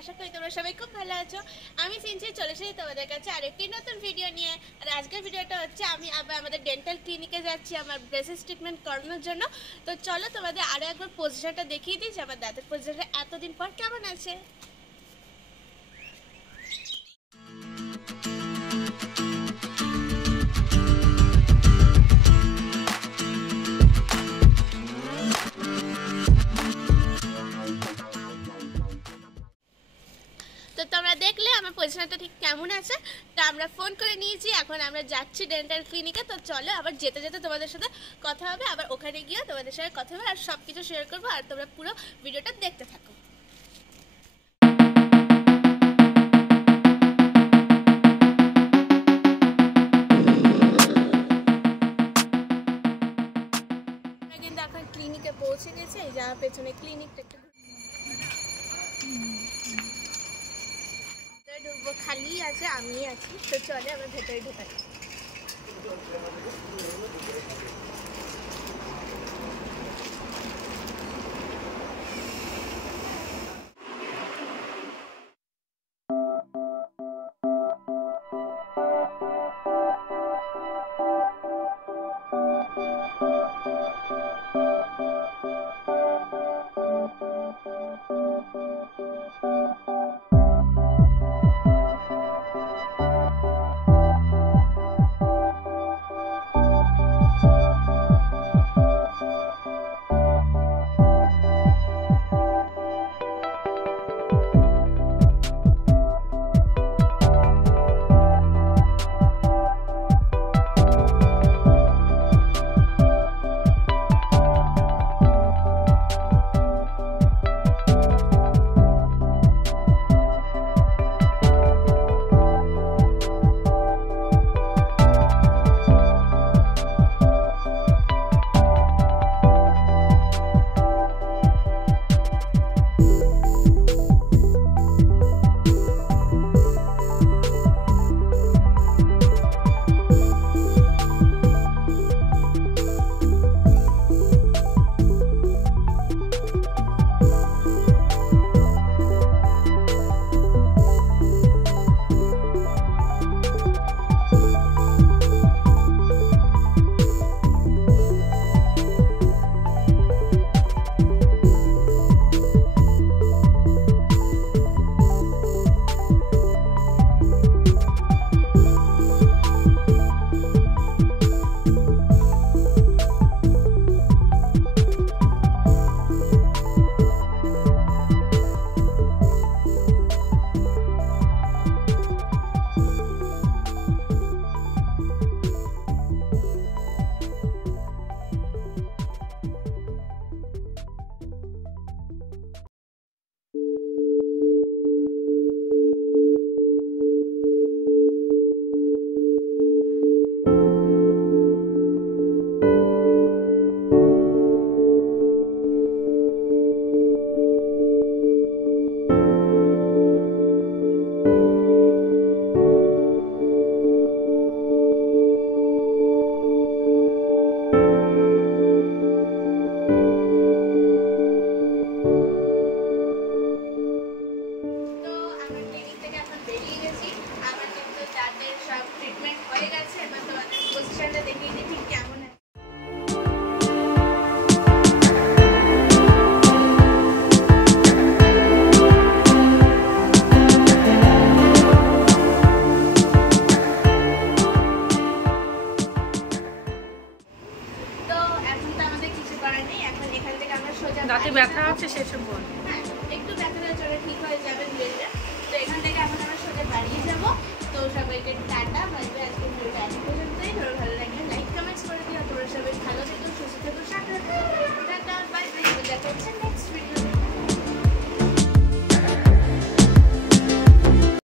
আশা করি তোমরা সবাই খুব ভালো আছো। আমি সিনচি চলে এসেছি তোমাদের কাছে আরেকটি নতুন ভিডিও নিয়ে। আর আজকের ভিডিওটা হচ্ছে আমি আবার আমাদের ডেন্টাল ক্লিনিকে যাচ্ছি আমার ব্রেসেস ট্রিটমেন্ট করানোর জন্য। তো চলো তোমাদের আরও একবার পজিশনটা দেখিয়ে দিই যে আমার দাঁতের পজিশনটা এতদিন পর কেমন আছে। তো তোমরা দেখলে আমার পজিশনটা ঠিক কেমন আছে। তো আমরা ফোন করে নিয়েছি, এখন আমরা যাচ্ছি ডেন্টাল ক্লিনিকে। তো চলো আবার যেতে যেতে তোমাদের সাথে কথা হবে, আবার ওখানে গিয়ে তোমাদের সাথে কথা হবে আর সব কিছু শেয়ার করবো। আর তোমরা পুরো ভিডিওটা দেখতে থাকো। আমরা কিন্তু এখন ক্লিনিকে পৌঁছে গেছি। এই যা পেছনে ক্লিনিকটা একটু ঢুকবো, খালি আছে, আমি আছি। তো চলে আমরা ভেতরে ঢুকাই। দাঁতে ব্যথা আছে সেসব